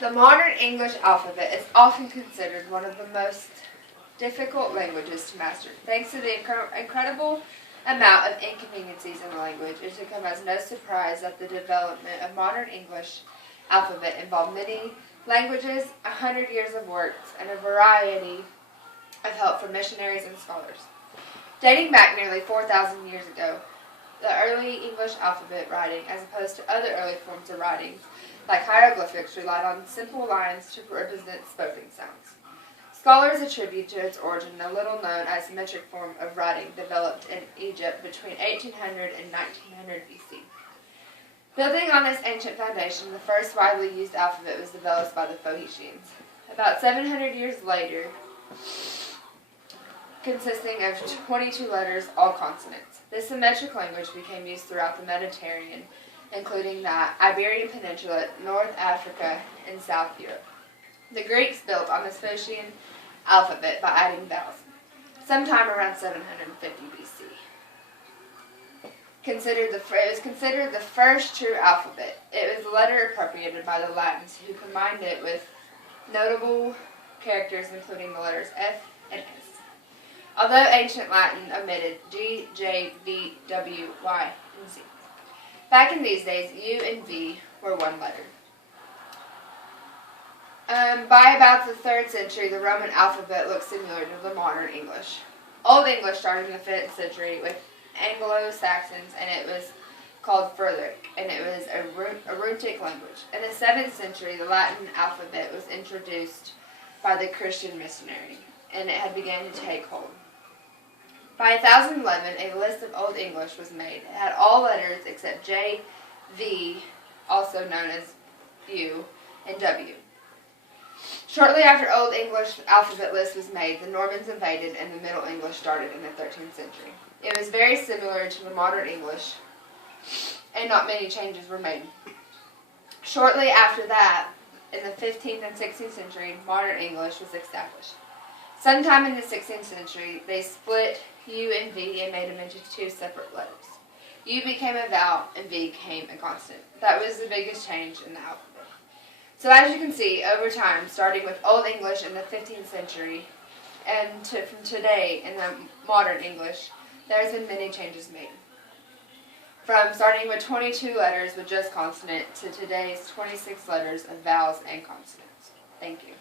The modern English alphabet is often considered one of the most difficult languages to master. Thanks to the incredible amount of inconveniences in the language, it should come as no surprise that the development of modern English alphabet involved many languages, 100 years of works, and a variety of help from missionaries and scholars. Dating back nearly 4,000 years ago, the early English alphabet writing, as opposed to other early forms of writing, like hieroglyphics, relied on simple lines to represent spoken sounds. Scholars attribute to its origin the little-known asymmetric form of writing developed in Egypt between 1800 and 1900 BC. Building on this ancient foundation, the first widely used alphabet was developed by the Phoenicians. About 700 years later, consisting of 22 letters, all consonants. This symmetric language became used throughout the Mediterranean, including the Iberian Peninsula, North Africa, and South Europe. The Greeks built on this Phoenician alphabet by adding vowels, sometime around 750 BC. It was considered the first true alphabet. It was a letter appropriated by the Latins, who combined it with notable characters including the letters F and S. Although ancient Latin omitted G, J, V, W, Y, and Z. Back in these days, U and V were one letter. By about the 3rd century, the Roman alphabet looked similar to the modern English. Old English started in the 5th century with Anglo-Saxons, and it was called Furlic, and it was a runic language. In the 7th century, the Latin alphabet was introduced by the Christian missionary, and it had begun to take hold. By 1011, a list of Old English was made. It had all letters except J, V, also known as U, and W. Shortly after Old English alphabet list was made, the Normans invaded and the Middle English started in the 13th century. It was very similar to the modern English, and not many changes were made. Shortly after that, in the 15th and 16th century, modern English was established. Sometime in the 16th century, they split U and V and made them into 2 separate letters. U became a vowel and V became a consonant. That was the biggest change in the alphabet. So as you can see, over time, starting with Old English in the 15th century and from today in the modern English, there's been many changes made. From starting with 22 letters with just consonant to today's 26 letters of vowels and consonants. Thank you.